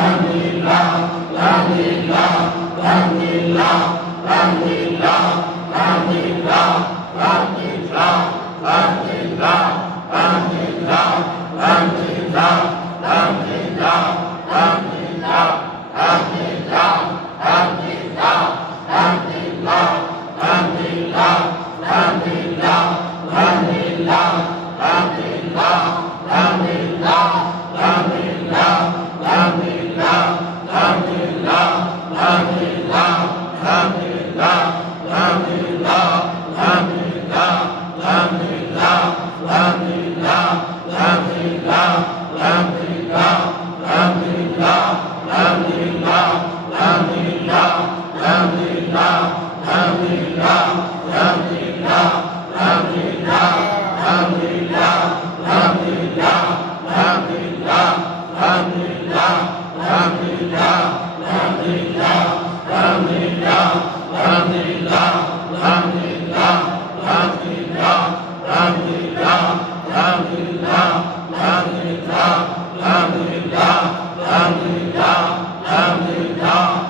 la la la la la la আলহামদুলিল্লাহ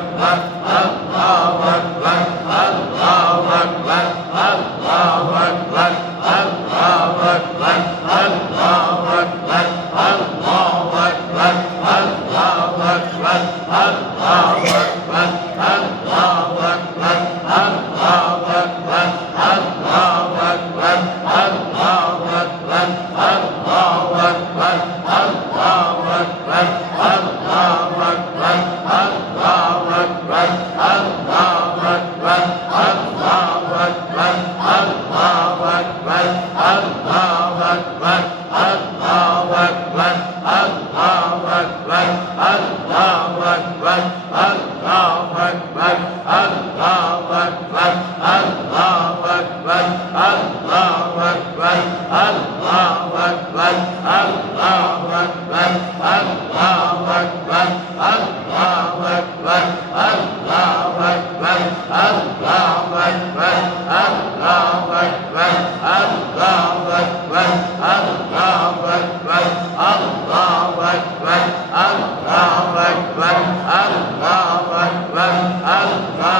akbar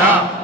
감사합니다.